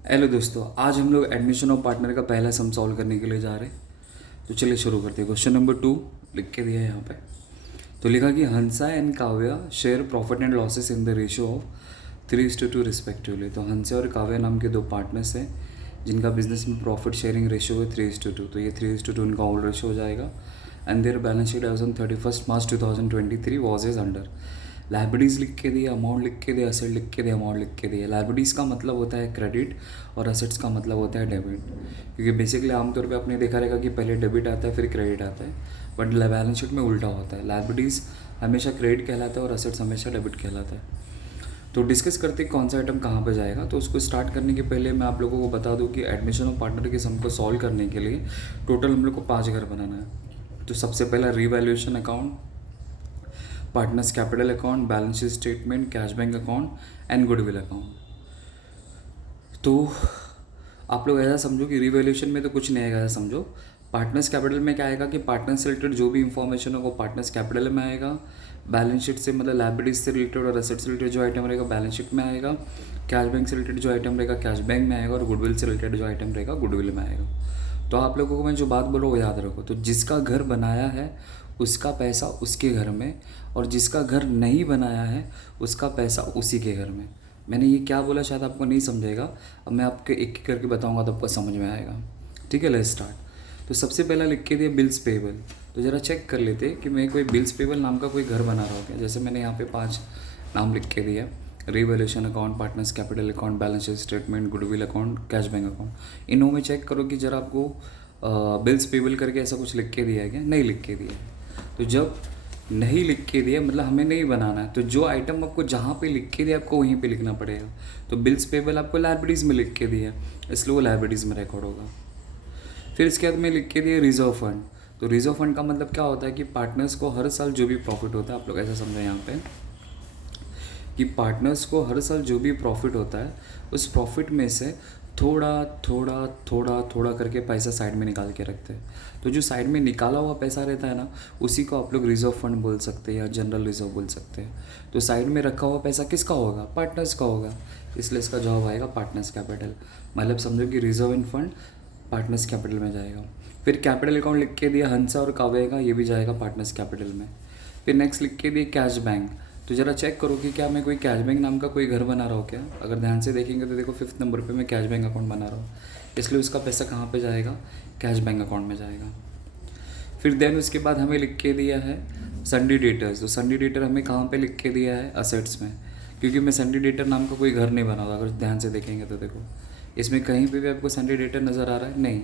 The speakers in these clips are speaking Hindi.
हेलो दोस्तों, आज हम लोग एडमिशन ऑफ पार्टनर का पहला सम सॉल्व करने के लिए जा रहे हैं। तो चलिए शुरू करते हैं। क्वेश्चन नंबर 2 लिख के दिया है यहाँ पे। तो लिखा कि Hansa and Kavya share profit and losses in the ratio of 3:2 respectively. तो हंसा और काव्या नाम के दो पार्टनर्स हैं जिनका बिजनेस में प्रॉफिट शेयरिंग रेशियो है 3:2। तो ये 3:2 इनका ओल्ड रेशियो हो जाएगा। And their balance sheet as on 31 March 2023 was as under. Liabilities लिख के दिए, अमाउंट लिख के दिए, असेट लिख के दिए, अमाउंट लिख के दिए। लाइबिलिटीज़ का मतलब होता है क्रेडिट और असेट्स का मतलब होता है डेबिट। क्योंकि बेसिकली आमतौर पे आपने देखा रहेगा कि पहले डेबिट आता है फिर क्रेडिट आता है, बट बैलेंस शीट में उल्टा होता है। लाइबिलिटीज़ हमेशा क्रेडिट कहलाता है और असेट्स हमेशा डेबिट कहलाता है। तो डिस्कस करते हैं कौन सा आइटम कहाँ पे जाएगा। तो उसको स्टार्ट करने के पहले मैं आप लोगों को बता दूं कि एडमिशन ऑफ पार्टनर के सम को सॉल्व करने के लिए टोटल हम लोग को 5 घर बनाना है। तो सबसे पहला revaluation account, partners capital account, balance sheet statement, cash bank account and goodwill account. तो आप लोग ऐसा समझो कि रिवैल्यूएशन में तो कुछ नहीं आएगा। ऐसा समझो पार्टनर्स कैपिटल में क्या आएगा कि पार्टनर्स से रिलेटेड जो भी इंफॉर्मेशन हो वो पार्टनर्स कैपिटल में आएगा। बैलेंस शीट से मतलब लाइबिलिटीज से रिलेटेड और असेट से रिलेटेड जो आइटम रहेगा बैलेंस शीट में आएगा। कैश बैंक से रिलेटेड जो आइटम रहेगा कैश बैंक में आएगा और गुडविल से रिलेटेड जो आइटम रहेगा गुडविल में आएगा। तो आप लोगों को मैं जो बात बोलूँ वो याद रखो। तो जिसका घर बनाया है उसका पैसा उसके घर में, और जिसका घर नहीं बनाया है उसका पैसा उसी के घर में। मैंने ये क्या बोला शायद आपको नहीं समझेगा, अब मैं आपके एक एक करके बताऊंगा तो आपको समझ में आएगा। ठीक है, लेट्स स्टार्ट। तो सबसे पहला लिख के दिया बिल्स पेबल। तो ज़रा चेक कर लेते कि मैं कोई बिल्स पेबल नाम का कोई घर बना रहा हूँ क्या। जैसे मैंने यहाँ पे 5 नाम लिख के दिया, revaluation account, partners capital account, balance sheet statement, goodwill account, cash bank account. इनों में चेक करो कि ज़रा आपको बिल्स पेबल करके ऐसा कुछ लिख के दिया है क्या, नहीं लिख के दिया है। तो जब नहीं लिख के दिया मतलब हमें नहीं बनाना है, तो जो आइटम आपको जहाँ पे लिख के दिया आपको वहीं पे लिखना पड़ेगा। तो बिल्स पेबल आपको लाइबिलिटीज़ में लिख के दिया इसलिए वो लाइबिलिटीज़ में रिकॉर्ड होगा। फिर इसके बाद में लिख के दिया रिजर्व फंड। तो रिजर्व फंड का मतलब क्या होता है कि पार्टनर्स को हर साल जो भी प्रॉफिट होता है, आप लोग ऐसा समझें यहाँ पे कि पार्टनर्स को हर साल जो भी प्रॉफिट होता है उस प्रॉफिट में से थोड़ा थोड़ा थोड़ा थोड़ा करके पैसा साइड में निकाल के रखते हैं। तो जो साइड में निकाला हुआ पैसा रहता है ना, उसी को आप लोग रिजर्व फंड बोल सकते हैं या जनरल रिजर्व बोल सकते हैं। तो साइड में रखा हुआ पैसा किसका होगा, पार्टनर्स का होगा, इसलिए इसका जवाब आएगा पार्टनर्स कैपिटल। मतलब समझो कि reserve in fund partners capital में जाएगा। फिर कैपिटल अकाउंट लिख के दिया हंसा और काव्य का, ये भी जाएगा पार्टनर्स कैपिटल में। फिर नेक्स्ट लिख के दिए कैश बैंक। तो ज़रा चेक करो कि क्या मैं कोई कैश बैंक नाम का कोई घर बना रहा हूँ क्या। अगर ध्यान से देखेंगे तो देखो 5th नंबर पे मैं कैश बैंक अकाउंट बना रहा हूँ, इसलिए उसका पैसा कहाँ पे जाएगा, कैश बैंक अकाउंट में जाएगा। फिर देन उसके बाद हमें लिख के दिया है संडी डेटर्स। तो संडी डेटर हमें कहाँ पे लिख के दिया है, असेट्स में, क्योंकि मैं संडी डेटर नाम का कोई घर नहीं बना रहा। अगर ध्यान से देखेंगे तो देखो इसमें कहीं पे भी आपको संडी डेटर नज़र आ रहा है, नहीं।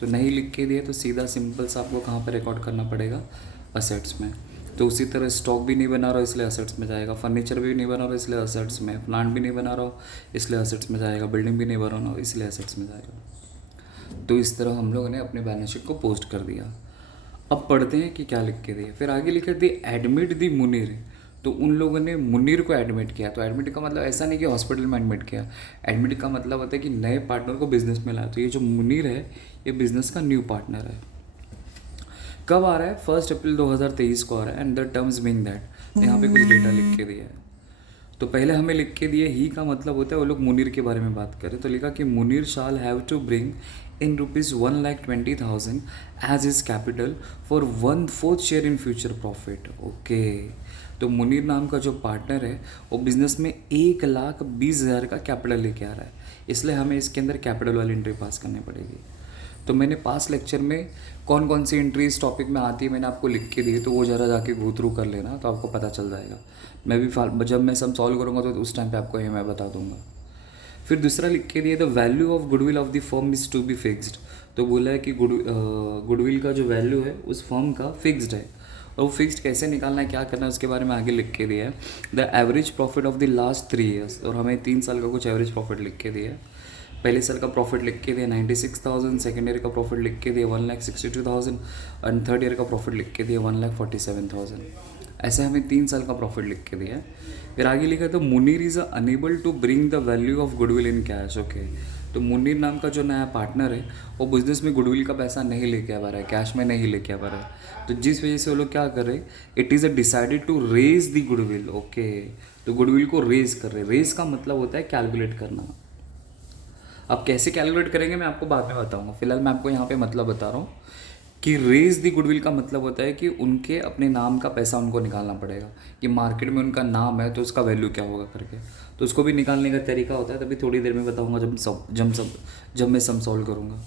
तो नहीं लिख के दिया तो सीधा सिंपल सा आपको कहाँ पर रिकॉर्ड करना पड़ेगा, असेट्स में। तो उसी तरह स्टॉक भी नहीं बना रहा इसलिए असेट्स में जाएगा, फर्नीचर भी नहीं बना रहा इसलिए असेट्स में, प्लांट भी नहीं बना रहा इसलिए असेट्स में जाएगा, बिल्डिंग भी नहीं बना रहा इसलिए असेट्स में जाएगा। तो इस तरह हम लोगों ने अपने बैलेंस शीट को पोस्ट कर दिया। अब पढ़ते हैं कि क्या लिख के दिए। फिर आगे लिखे दी एडमिट दी मुनीर। तो उन लोगों ने मुनीर को एडमिट किया। तो एडमिट का मतलब ऐसा नहीं कि हॉस्पिटल में एडमिट किया, एडमिट का मतलब होता है कि नए पार्टनर को बिजनेस में लाया। तो ये जो मुनीर है ये बिजनेस का न्यू पार्टनर है। कब आ रहा है, 1 अप्रैल 2023 को आ रहा है। And the terms being that, यहाँ पे कुछ डेटा लिख के दिया है। तो पहले हमें लिख के दिए ही का मतलब होता है वो लोग मुनीर के बारे में बात करें। तो लिखा कि Munir shall have to bring in rupees 1,20,000 as is capital for 1/4 share in future profit. Okay, तो मुनीर नाम का जो पार्टनर है वो बिजनेस में 1,20,000 का कैपिटल लेके आ रहा है, इसलिए हमें इसके अंदर कैपिटल वाली एंट्री पास करनी पड़ेगी। तो मैंने पास लेक्चर में कौन कौन सी एंट्री इस टॉपिक में आती है मैंने आपको लिख के दी है, तो वो ज़रा जाके गो थ्रू कर लेना तो आपको पता चल जाएगा। मैं भी जब मैं सब सॉल्व करूँगा तो उस टाइम पे आपको ये मैं बता दूंगा। फिर दूसरा लिख के दिया the value of goodwill of the firm is to be fixed. तो बोला है कि गुडविल का जो वैल्यू है उस फर्म का फिक्स्ड है, और वो फिक्स्ड कैसे निकालना है क्या करना है उसके बारे में आगे लिख के दिया है। The average profit of the last 3 years, और हमें 3 साल का कुछ एवरेज प्रॉफिट लिख के दिया है। पहले साल का प्रॉफिट लिख के दिया 96,000, सेकेंड ईयर का प्रॉफिट लिख के दिया 1,62,000 और थर्ड ईयर का प्रॉफिट लिख के दिया 1,47,000। ऐसे हमें 3 साल का प्रॉफिट लिख के दिया है। फिर आगे लिखा तो Munir is unable to bring the value of goodwill in cash. Okay, तो मुनीर नाम का जो नया पार्टनर है वो बिजनेस में गुडविल का पैसा नहीं लेके आ पा रहा है, कैश में नहीं लेके आ पा रहा है। तो जिस वजह से वो लोग क्या कर रहे हैं, it is a decided to raise the goodwill. Okay, तो गुडविल को रेज कर रहे। रेज का मतलब होता है कैलकुलेट करना। अब कैसे कैलकुलेट करेंगे मैं आपको बाद में बताऊंगा, फिलहाल मैं आपको यहाँ पे मतलब बता रहा हूँ कि रेज दी गुडविल का मतलब होता है कि उनके अपने नाम का पैसा उनको निकालना पड़ेगा, कि मार्केट में उनका नाम है तो उसका वैल्यू क्या होगा करके, तो उसको भी निकालने का तरीका होता है, तभी थोड़ी देर में बताऊंगा जब मैं सम सॉल्व करूँगा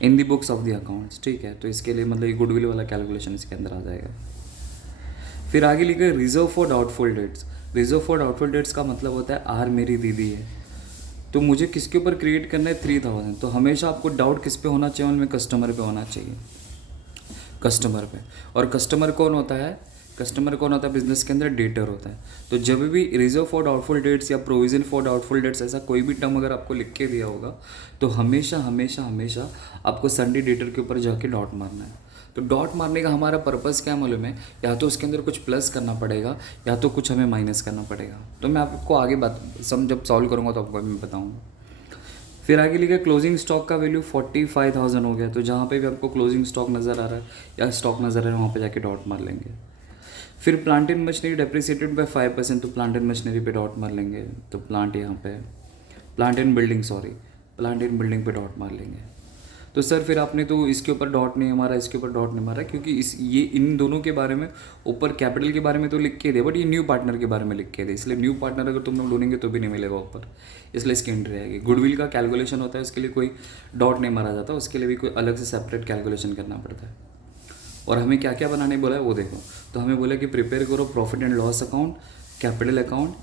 इन दी बुक्स ऑफ द अकाउंट्स, ठीक है। तो इसके लिए मतलब ये गुडविल वाला कैलकुलेशन इसके अंदर आ जाएगा। फिर आगे लिखा है reserve for doubtful dates. Reserve for doubtful dates का मतलब होता है आर मेरी दीदी है, तो मुझे किसके ऊपर क्रिएट करना है 3000, तो हमेशा आपको डाउट किस पे होना चाहिए, उनमें कस्टमर पे होना चाहिए, कस्टमर पे। और कस्टमर कौन होता है, कस्टमर कौन होता है बिजनेस के अंदर, डेटर होता है। तो जब भी रिजर्व फॉर डाउटफुल डेट्स या प्रोविजन फॉर डाउटफुल डेट्स ऐसा कोई भी टर्म अगर आपको लिख के दिया होगा तो हमेशा हमेशा हमेशा आपको संडे डेटर के ऊपर जाके डॉट मारना है। तो डॉट मारने का हमारा पर्पज़ क्या मालूम है, या तो उसके अंदर कुछ प्लस करना पड़ेगा या तो कुछ हमें माइनस करना पड़ेगा। तो मैं आपको आगे बात जब सॉल्व करूँगा तो आपको मैं बताऊँगा। फिर आगे लिखा क्लोजिंग स्टॉक का वैल्यू 45,000 हो गया, तो जहाँ पे भी आपको क्लोजिंग स्टॉक नज़र आ रहा है या स्टॉक नज़र आ रहा है वहाँ पे जाके डॉट मार लेंगे। फिर plant and machinery depreciated by 5%, तो प्लांट एंड मशीनरी पे डॉट मार लेंगे, तो प्लांट यहाँ पे, plant and building plant and building पे डॉट मार लेंगे। तो सर फिर आपने तो इसके ऊपर डॉट नहीं मारा, इसके ऊपर डॉट नहीं मारा, क्योंकि ये इन दोनों के बारे में ऊपर कैपिटल के बारे में तो लिख के दे, बट ये न्यू पार्टनर के बारे में लिख के दे, इसलिए न्यू पार्टनर अगर तुम लोग ढूंढेंगे तो भी नहीं मिलेगा ऊपर, इसलिए इसकी एंट्री आएगी। गुडविल का कैलकुलेशन होता है, उसके लिए कोई डॉट नहीं मारा जाता, उसके लिए भी कोई अलग से सेपरेट कैलकुलेशन करना पड़ता है। और हमें क्या क्या बनाने बोला है वो देखो, तो हमें बोला कि प्रिपेयर करो profit and loss account, capital account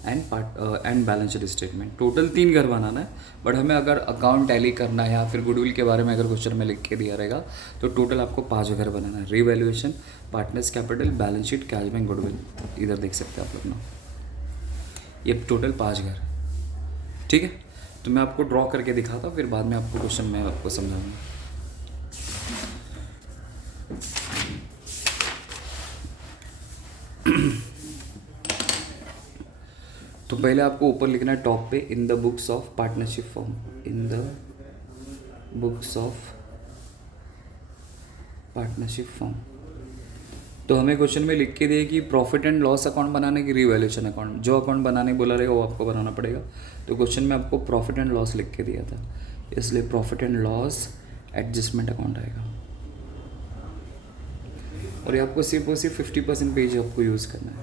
and balance sheet statement. Total 3 घर बनाना है, बट हमें अगर अकाउंट टैली करना है या फिर गुडविल के बारे में अगर क्वेश्चन में लिख के दिया रहेगा तो टोटल आपको 5 घर बनाना है, revaluation, partners capital, balance sheet, cash bank, goodwill, इधर देख सकते हैं आप लोग ना, ये टोटल 5 घर, ठीक है। तो मैं आपको ड्रॉ करके दिखाता, फिर बाद में आपको क्वेश्चन मैं आपको समझाऊंगा। तो पहले आपको ऊपर लिखना है टॉप पे, in the books of partnership form, in the books of partnership form. तो हमें क्वेश्चन में लिख के दिए कि प्रॉफिट एंड लॉस अकाउंट बनाने की रिवैल्यूएशन अकाउंट, जो अकाउंट बनाने बोला रहेगा वो आपको बनाना पड़ेगा। तो क्वेश्चन में आपको प्रॉफिट एंड लॉस लिख के दिया था, इसलिए profit and loss adjustment account आएगा। और ये आपको सिर्फ और सिर्फ 50% पेज आपको यूज़ करना है।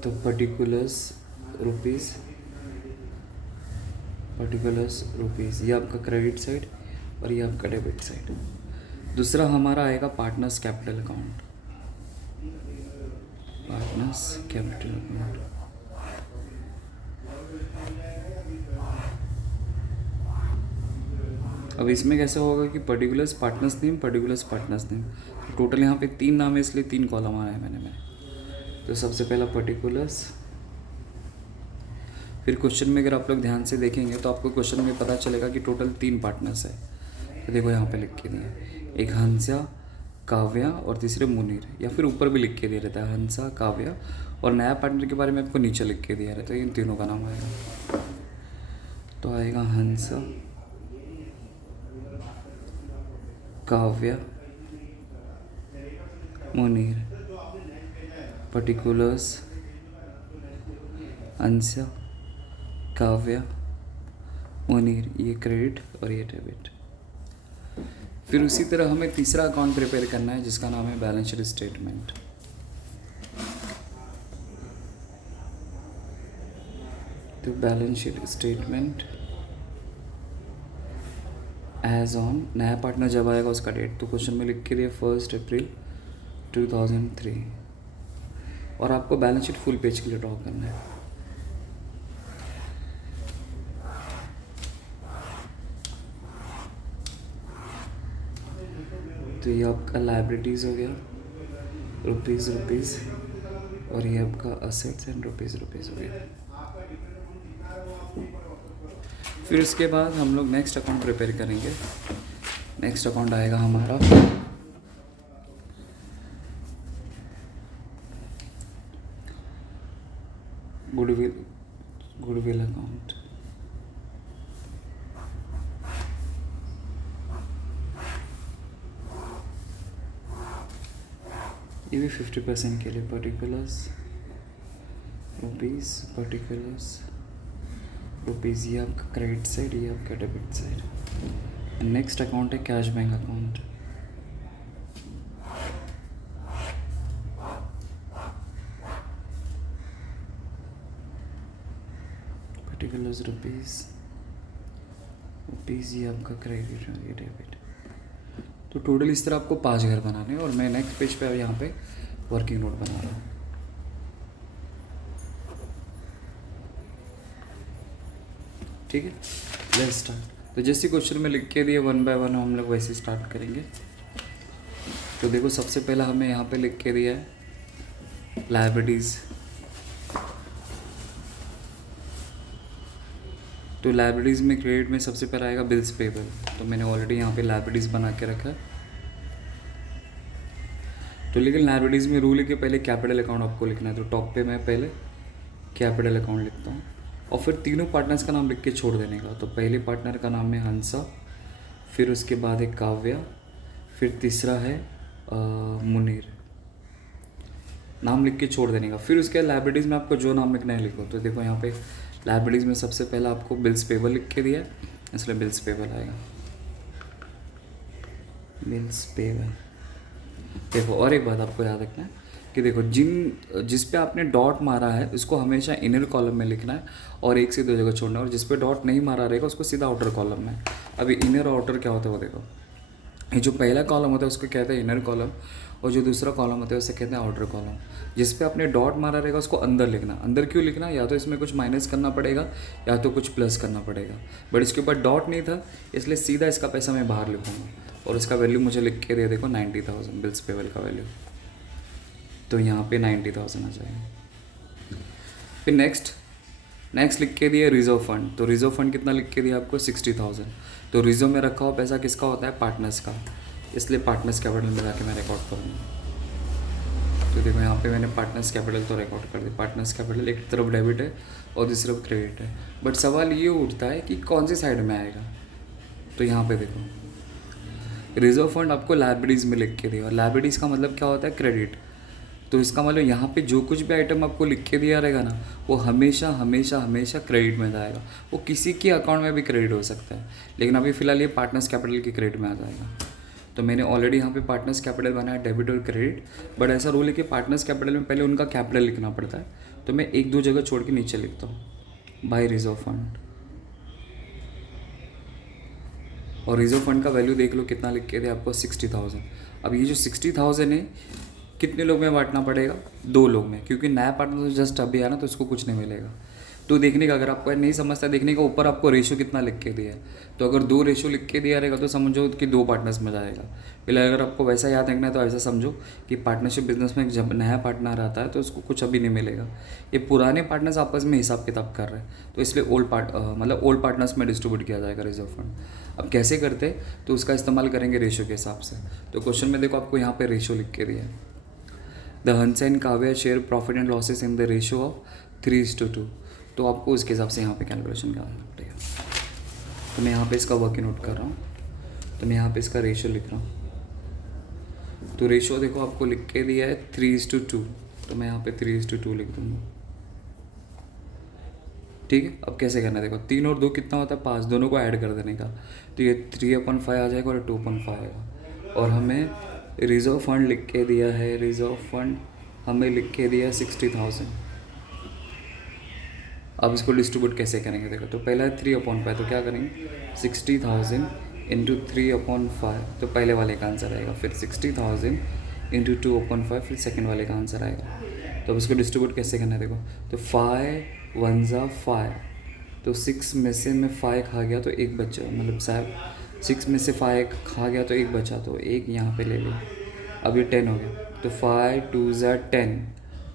तो पर्टिकुलर्स रुपीज़ ये आपका क्रेडिट साइड और ये आपका डेबिट साइड। दूसरा हमारा आएगा partners capital account, partners capital account. अब इसमें कैसा होगा कि पर्टिकुलर्स पार्टनर्स नेम, तो टोटल यहाँ पे 3 नाम है इसलिए 3 कॉलम आया है मैंने। तो सबसे पहला पर्टिकुलर्स, फिर क्वेश्चन में अगर आप लोग ध्यान से देखेंगे तो आपको क्वेश्चन में पता चलेगा कि टोटल 3 पार्टनर्स है। तो देखो यहाँ पे लिख के दिए, एक हंसा, काव्या और तीसरे मुनीर, या फिर ऊपर भी लिख के दिया रहता है हंसा, काव्या, और नया पार्टनर के बारे में आपको नीचे लिख के दिया रहता है, इन तीनों का नाम आएगा। तो आएगा हंसा, काव्या, मुनीर, पर्टिकुलर्स, हंसा, काव्या, मुनीर, ये क्रेडिट और ये डेबिट। फिर उसी तरह हमें तीसरा अकाउंट प्रिपेयर करना है जिसका नाम है बैलेंस शीट स्टेटमेंट। तो balance sheet statement as on, नया पार्टनर जब आएगा उसका डेट, तो क्वेश्चन में लिख के दिया 1 अप्रैल 2003, और आपको बैलेंस शीट फुल पेज के लिए ड्रॉ करना है। तो ये आपका लाइबिलिटीज़ हो गया, रुपीज़, और ये आपका असेट्स एंड रुपीज़ हो गया। फिर उसके बाद हम लोग नेक्स्ट अकाउंट प्रिपेयर करेंगे। नेक्स्ट अकाउंट आएगा हमारा गुडविल अकाउंट। ये भी 50% के लिए पर्टिकुलर्स रुपीज़, पर्टिकुलर्स रुपीज़, ये आपका क्रेडिट साइड, ये आपका डेबिट साइड। नेक्स्ट अकाउंट है cash bank account. Particulars rupees, rupees, ये आपका क्रेडिट और ये डेबिट। तो टोटल इस तरह आपको 5 घर बनाने हैं और मैं नेक्स्ट पेज पे अब यहाँ पे वर्किंग नोट बना रहा हूँ। ठीक है, लेट्स स्टार्ट। तो जैसे क्वेश्चन में लिख के दिए 1 बाय 1 हम लोग वैसे स्टार्ट करेंगे। तो देखो सबसे पहला हमें यहाँ पे लिख के दिया है लायबिलिटीज़। तो लायबिलिटीज़ में क्रेडिट में सबसे पहला आएगा बिल्स पेबल। तो मैंने ऑलरेडी यहाँ पे लायबिलिटीज़ बना के रखा है। तो लेकिन लायबिलिटीज़ में रूल है कि पहले कैपिटल अकाउंट आपको लिखना है। तो टॉप पे मैं पहले कैपिटल अकाउंट लिखता हूँ और फिर तीनों पार्टनर्स का नाम लिख के छोड़ देने का। तो पहले पार्टनर का नाम है हंसा, फिर उसके बाद है काव्या, फिर तीसरा है मुनीर। नाम लिख के छोड़ देने का। फिर उसके लायबिलिटीज़ में आपको जो नाम लिखना है लिखो। तो देखो यहाँ पे लायबिलिटीज़ में सबसे पहला आपको बिल्स पेबल लिख के दिया है, इसलिए बिल्स पेबल आएगा, बिल्स पेबल। देखो और एक बात आपको याद रखना है कि देखो जिस पे आपने डॉट मारा है उसको हमेशा इनर कॉलम में लिखना है और एक से दो जगह छोड़ना है, और जिस पे डॉट नहीं मारा रहेगा उसको सीधा आउटर कॉलम में। अभी इनर और आउटर क्या होता है वो देखो। ये जो पहला कॉलम होता है उसको कहते हैं इनर कॉलम, और जो दूसरा कॉलम होता है उसे कहते हैं आउटर कॉलम। जिस पे आपने डॉट मारा रहेगा उसको अंदर लिखना। अंदर क्यों लिखना? या तो इसमें कुछ माइनस करना पड़ेगा या तो कुछ प्लस करना पड़ेगा, बट इसके ऊपर डॉट नहीं था इसलिए सीधा इसका पैसा मैं बाहर लिखूँगा। और इसका वैल्यू मुझे लिख के दे देखो 90,000 बिल्स पेबल का वैल्यू। तो यहाँ पे 90,000 आ जाएगा। फिर नेक्स्ट लिख के दिया रिजर्व फंड। तो रिजर्व फंड कितना लिख के दिया आपको? 60,000। तो रिजर्व में रखा हुआ पैसा किसका होता है? पार्टनर्स का, इसलिए पार्टनर्स कैपिटल में जाके मैं रिकॉर्ड करूँगा। तो देखो यहाँ पे मैंने पार्टनर्स कैपिटल तो रिकॉर्ड कर दिया। पार्टनर्स कैपिटल एक तरफ डेबिट है और दूसरी तरफ क्रेडिट है, बट सवाल ये उठता है कि कौन सी साइड में आएगा। तो यहाँ पे देखो रिजर्व फंड आपको लायबिलिटीज़ में लिख के दिया, और लायबिलिटीज़ का मतलब क्या होता है? क्रेडिट। तो इसका मतलब यहाँ पे जो कुछ भी आइटम आपको लिख के दिया रहेगा ना वो हमेशा हमेशा हमेशा क्रेडिट में जाएगा। वो किसी के अकाउंट में भी क्रेडिट हो सकता है, लेकिन अभी फ़िलहाल ये पार्टनर्स कैपिटल की क्रेडिट में आ जाएगा। तो मैंने ऑलरेडी यहाँ पे पार्टनर्स कैपिटल बनाया डेबिट और क्रेडिट, बट ऐसा रूल है कि पार्टनर्स कैपिटल में पहले उनका कैपिटल लिखना पड़ता है। तो मैं एक दो जगह छोड़ के नीचे लिखता हूँ बाय रिजर्व फंड। और रिजर्व फंड का वैल्यू देख लो कितना लिख के थे आपको? 60,000। अब ये जो 60,000 है कितने लोग में बांटना पड़ेगा? 2 लोग में, क्योंकि नया पार्टनर तो जस्ट अभी आया ना तो उसको कुछ नहीं मिलेगा। तो देखने का, अगर आपको नहीं समझता देखने का, ऊपर आपको रेशो कितना लिख के दिया है। तो अगर 2 रेशो लिख के दिया रहेगा तो समझो कि 2 पार्टनर्स में जाएगा। पहले अगर आपको वैसा याद रखना है तो ऐसा समझो कि पार्टनरशिप बिजनेस में जब नया पार्टनर आता है तो उसको कुछ अभी नहीं मिलेगा। ये पुराने पार्टनर्स आपस में हिसाब किताब कर रहे हैं, तो इसलिए ओल्ड पार्टनर्स में डिस्ट्रीब्यूट किया जाएगा रिजर्व फंड। अब कैसे करते? तो उसका इस्तेमाल करेंगे रेशो के हिसाब से। तो क्वेश्चन में देखो आपको यहाँ पे रेशो लिख के दिया है, the Hansa and Kavya share profit and losses in the ratio of 3:2। तो आपको उसके हिसाब से यहाँ पे कैलकुलेशन करना पड़ेगा। तो मैं यहाँ पे इसका वर्किंग नोट कर रहा हूँ। तो मैं यहाँ पे इसका रेशो लिख रहा हूँ। तो रेशो देखो आपको लिख के दिया है 3:2। तो मैं यहाँ पे 3:2 लिख दूँगा। ठीक है, अब कैसे करना है देखो, 3 और 2 कितना होता है? 5, दोनों को ऐड कर देने का। तो ये 3/5 आ जाएगा और 2/5 आएगा। और हमें रिजर्व फंड लिख के दिया है, रिजर्व फंड हमें लिख के दिया 60,000। अब इसको डिस्ट्रीब्यूट कैसे करेंगे देखो। तो पहला है 3/5, तो क्या करेंगे? 60,000 इंटू 3/5, तो पहले वाले का आंसर आएगा। फिर 60,000 इंटू 2/5, फिर सेकेंड वाले का आंसर आएगा। तो अब इसको डिस्ट्रीब्यूट कैसे करना है देखो। तो 5 1 जा 5, तो 6 में से मैं 5 खा गया तो 1 बचा, मतलब शायद 6 में से 5 खा गया तो 1 बचा, तो 1 यहाँ पे ले लिया। अब ये 10 हो गया, तो 5 2 जा 10,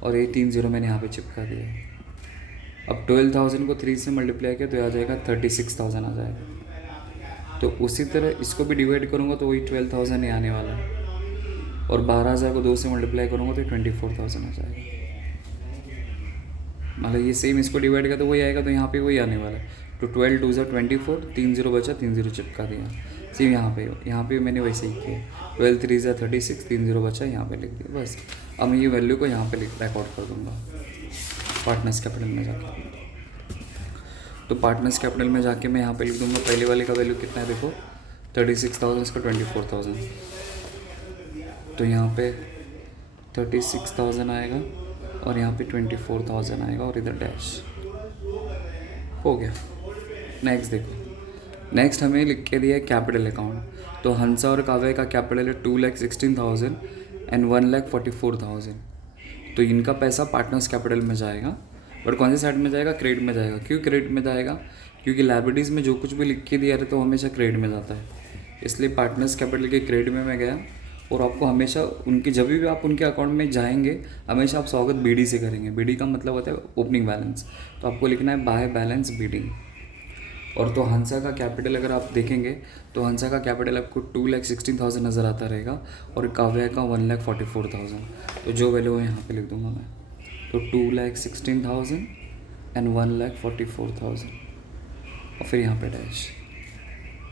और ये 3 0 मैंने यहाँ पे चिपका दिया। अब 12,000 को 3 से मल्टीप्लाई किया तो आ जाएगा 36,000 आ जाएगा। तो उसी तरह इसको भी डिवाइड करूँगा तो वही 12,000 ही आने वाला है, और 12,000 को 2 से मल्टीप्लाई करूँगा तो 24,000 आ जाएगा। मतलब ये सेम इसको डिवाइड किया तो वही आएगा, तो यहाँ पे वही आने वाला है। तो 12 2 जा 24, 3 0 बचा, 3 0 चिपका दिया। सेम यहाँ पे मैंने वैसे ही किया। 12 3 जा 36, 3 0 बचा, यहाँ पे लिख दिया बस। अब मैं ये वैल्यू को यहाँ पे रिकॉर्ड कर दूँगा पार्टनर्स कैपिटल में जाके। तो पार्टनर्स कैपिटल में जाके मैं यहाँ पे लिख दूँगा पहले वाले का वैल्यू कितना है देखो 36,000, इसका 24,000। तो यहाँ पे 36,000 आएगा और यहाँ पे 24,000 आएगा और इधर डैश हो गया। नेक्स्ट देखो, नेक्स्ट हमें लिख के दिया है कैपिटल अकाउंट। तो हंसा और काव्य का कैपिटल है 2,16,000 एंड 1,44,000। तो इनका पैसा पार्टनर्स कैपिटल में जाएगा, बट कौन सी साइड में जाएगा? क्रेडिट में जाएगा। क्यों क्रेडिट में जाएगा? क्योंकि लायबिलिटीज़ में जो कुछ भी लिख के दिया रहता है तो हमेशा क्रेडिट में जाता है, इसलिए पार्टनर्स कैपिटल के क्रेडिट में मैं गया। और आपको हमेशा उनकी जब भी आप उनके अकाउंट में जाएंगे हमेशा आप स्वागत बीडी से करेंगे। बीडी का मतलब होता है ओपनिंग बैलेंस, तो आपको लिखना है बाय बैलेंस बीडी। और तो हंसा का कैपिटल अगर आप देखेंगे तो हंसा का कैपिटल आपको 2,16,000 नज़र आता रहेगा और काव्या का 1,44,000। तो जो वैल्यू है यहाँ पे लिख दूंगा मैं, तो 2,16,000 एंड 1,44,000 और फिर यहाँ पे डैश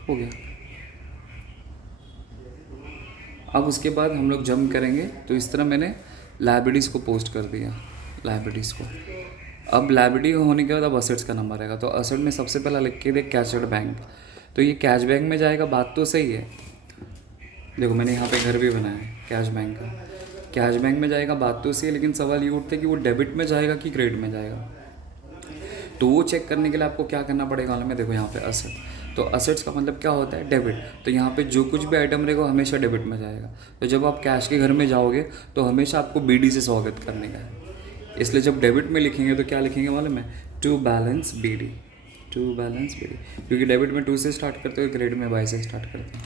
हो गया। अब उसके बाद हम लोग जंप करेंगे। तो इस तरह मैंने लायबिलिटीज़ को पोस्ट कर दिया, लायबिलिटीज़ को। अब लायबिलिटी होने के बाद अब असेट्स का नंबर आएगा। तो असेट में सबसे पहला लिख के दे कैश एट बैंक। तो ये कैश बैंक में जाएगा, बात तो सही है। देखो मैंने यहाँ पे घर भी बनाया है कैश बैंक का, कैश बैंक में जाएगा, बात तो सही है। लेकिन सवाल ये उठता है कि वो डेबिट में जाएगा कि क्रेडिट में जाएगा। तो वो चेक करने के लिए आपको क्या करना पड़ेगा में, देखो यहाँ पे असेट। तो असेट्स का मतलब क्या होता है? डेबिट। तो यहाँ पे जो कुछ भी आइटम रहेगा हमेशा डेबिट में जाएगा। तो जब आप कैश के घर में जाओगे तो हमेशा आपको बीडी से स्वागत करने का है, इसलिए जब डेबिट में लिखेंगे तो क्या लिखेंगे मालूम है? To balance BD, to balance BD. क्योंकि डेबिट में 2 से स्टार्ट करते हो, क्रेडिट में बाय से स्टार्ट करते हैं।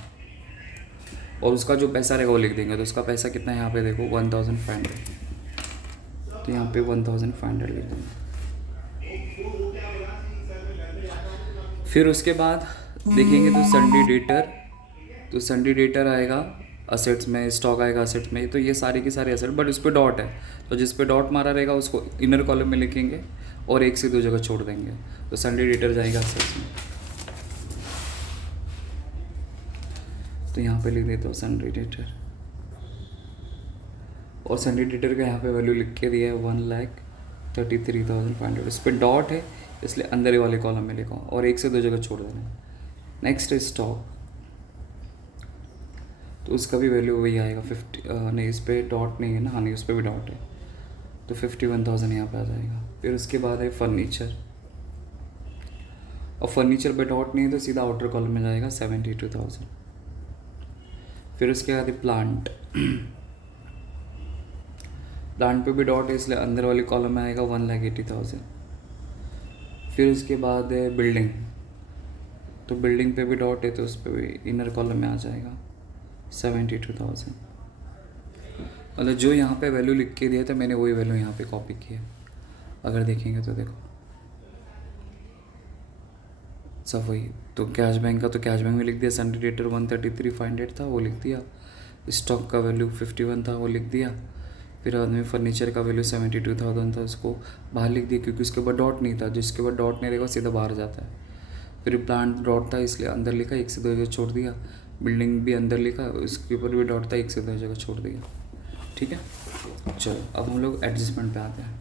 और उसका जो पैसा रहेगा वो लिख देंगे। तो उसका पैसा कितना है यहाँ पे देखो 1,500। तो यहाँ पे 1,500 लिख देंगे। फिर उसके बाद देखेंगे तो संडे डेटर, तो संडे डेटर आएगा असेट्स में, स्टॉक आएगा असेट्स में। तो ये सारी की सारी असेट, बट उस पर डॉट है, तो जिस पे डॉट मारा रहेगा उसको इनर कॉलम में लिखेंगे और 1 से 2 जगह छोड़ देंगे। तो संडे डेटर जाएगा असेट्स में। तो यहाँ पे लिख देता हूँ संडे डेटर, और संडे डेटर का यहाँ पे वैल्यू लिख के दिया है 1,33,500। इस पर डॉट है इसलिए अंदर ही वाले कॉलम में लिखा और 1 से 2 जगह छोड़ देना। नेक्स्ट है स्टॉक, तो उसका भी वैल्यू वही आएगा 50। नहीं इस पर डॉट नहीं है ना, हाँ नहीं उस पर भी डॉट है, तो 51,000 यहाँ पे आ जाएगा। फिर उसके बाद है फर्नीचर, और फर्नीचर पे डॉट नहीं है तो सीधा आउटर कॉलम में जाएगा 72,000। फिर उसके बाद है प्लांट, प्लांट पे भी डॉट है इसलिए अंदर वाले कॉलम में आएगा 1,80,000। फिर उसके बाद है बिल्डिंग, तो बिल्डिंग पे भी डॉट है तो उस पर भी इनर कॉलम में आ जाएगा 72,000। मतलब जो यहाँ पे वैल्यू लिख के दिया था मैंने वही वैल्यू यहाँ पे कॉपी की है। अगर देखेंगे तो देखो सब वही। तो कैश बैंक का तो कैश बैंक में लिख दिया, संडे डेटर 1,33,500 था वो लिख दिया, स्टॉक का वैल्यू 51 था वो लिख दिया। फिर बाद में फर्नीचर का वैल्यू 72,000 था, उसको बाहर लिख दिया क्योंकि उसके बाद डॉट नहीं था, जिसके बाद डॉट नहीं रहेगा सीधा बाहर जाता है। फिर प्लांट डॉट था इसलिए अंदर लिखा, 1 से 2 जगह छोड़ दिया। बिल्डिंग भी अंदर लिखा, उसके ऊपर भी डॉट था, 1 से 2 जगह छोड़ दिया। ठीक है, चलो अब हम लोग एडजस्टमेंट पे आते हैं।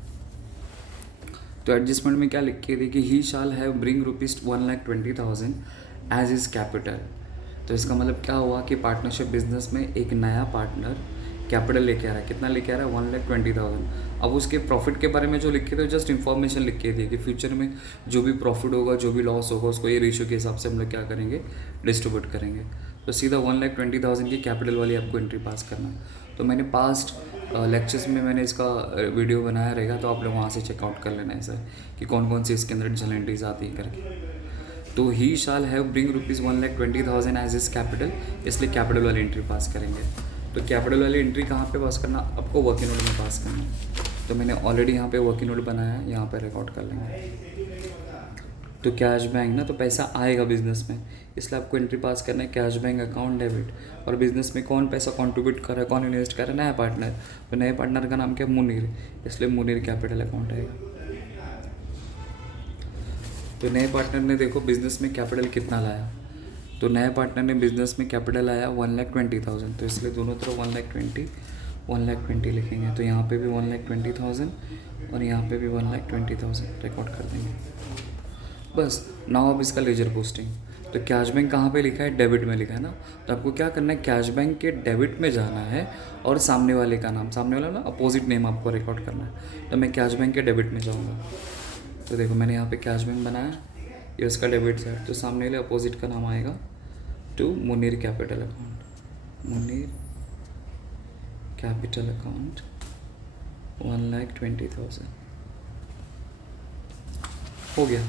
तो एडजस्टमेंट में क्या लिख के देखिए, he shall have bring ₹1,20,000 as is capital. तो इसका मतलब क्या हुआ कि पार्टनरशिप बिजनेस में एक नया पार्टनर कैपिटल लेके आ रहा है। कितना लेके आ रहा है? 1,20,000। अब उसके प्रॉफिट के बारे में जो लिखे थे जस्ट इन्फॉर्मेशन लिख के दिए कि फ्यूचर में जो भी प्रॉफिट होगा जो भी लॉस होगा उसको ये रेशियो के हिसाब से हम लोग क्या करेंगे, डिस्ट्रीब्यूट करेंगे। तो सीधा 1,20,000 की कैपिटल वाली आपको एंट्री पास करना है। तो मैंने पास्ट लेक्चर्स में मैंने इसका वीडियो बनाया रहेगा, तो आप लोग वहाँ से चेकआउट कर लेना है सर कि कौन कौन सी इसके अंदर एडिशनल एंट्रीज आती है करके। तो he shall have bring ₹1,20,000 as is capital, इसलिए कैपिटल वाली एंट्री पास करेंगे। तो कैपिटल वाली एंट्री कहाँ पे पास करना? आपको वर्किंग नोट में पास करना है। तो मैंने ऑलरेडी यहाँ पे वर्किंग नोट बनाया है, यहाँ पे रिकॉर्ड कर लेंगे। तो कैश बैंक ना, तो पैसा आएगा बिजनेस में, इसलिए आपको एंट्री पास करना है कैश बैंक अकाउंट डेबिट। और बिजनेस में कौन पैसा कंट्रीब्यूट कर रहा है, कौन इन्वेस्ट कर रहा है? नया पार्टनर। तो नए पार्टनर का नाम क्या है? मुनीर, इसलिए मुनीर कैपिटल अकाउंट आएगा। तो नए पार्टनर ने देखो बिजनेस में कैपिटल कितना लाया, तो नए पार्टनर ने बिजनेस में कैपिटल आया 1,20,000, तो इसलिए दोनों तरफ 1,20,000 1,20,000 लिखेंगे, तो यहाँ पे भी 1,20,000 और यहाँ पे भी 1,20,000 रिकॉर्ड कर देंगे। बस नाउ अब इसका लेजर पोस्टिंग। तो कैश बैंक कहाँ पे लिखा है? डेबिट में लिखा है ना। तो आपको क्या करना है, कैश बैंक के डेबिट में जाना है और सामने वाले का नाम, सामने वाला ना अपोजिट नेम आपको रिकॉर्ड करना है। तो मैं कैश बैंक के डेबिट में जाऊँगा। तो देखो मैंने यहाँ पे कैश बैंक बनाया, ये उसका डेबिट साइड, तो सामने वाले अपोजिट का नाम आएगा to Munir capital account, Munir capital account 1,20,000 हो गया।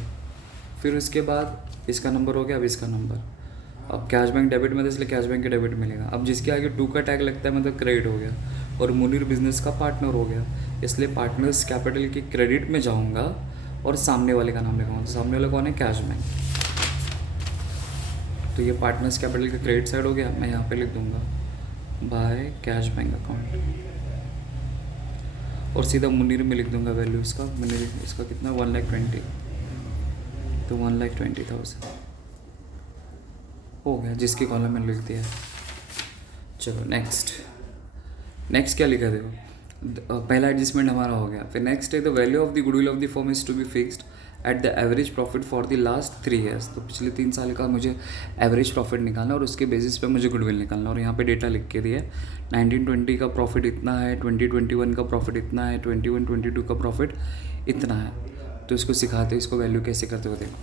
फिर उसके बाद इसका नंबर हो गया, अब इसका नंबर। अब कैश बैंक डेबिट में था इसलिए कैश बैंक के डेबिट मिलेगा। अब जिसके आगे 2 का टैग लगता है मतलब क्रेडिट हो गया, और मुनीर बिजनेस का पार्टनर हो गया, इसलिए पार्टनर्स कैपिटल की क्रेडिट में जाऊंगा और सामने वाले का नाम लिखाऊंगा। तो सामने वाला कौन है? Cash bank. तो ये पार्टनर्स कैपिटल का क्रेडिट साइड हो गया। मैं यहाँ पे लिख दूंगा बाय कैश बैंक अकाउंट, और सीधा मुनीर में लिख दूंगा वैल्यू इसका। मुनीर इसका कितना? 1,20,000, तो 1,20,000 हो गया, जिसकी कॉलम में लिख दिया है। चलो नेक्स्ट क्या लिखा देखो, पहला एडजस्टमेंट हमारा हो गया। फिर नेक्स्ट है the value of the goodwill of the firm is to be fixed at the average profit for the last 3 years. तो पिछले 3 साल का मुझे एवरेज प्रॉफिट निकालना और उसके बेसिस पे मुझे गुडविल निकालना, और यहाँ पे डेटा लिख के दिया है 1920 का प्रॉफिट इतना है, 2021 का प्रॉफिट इतना है, 21-22 का प्रॉफिट इतना है। तो इसको सिखाते इसको वैल्यू कैसे करते हो देखो।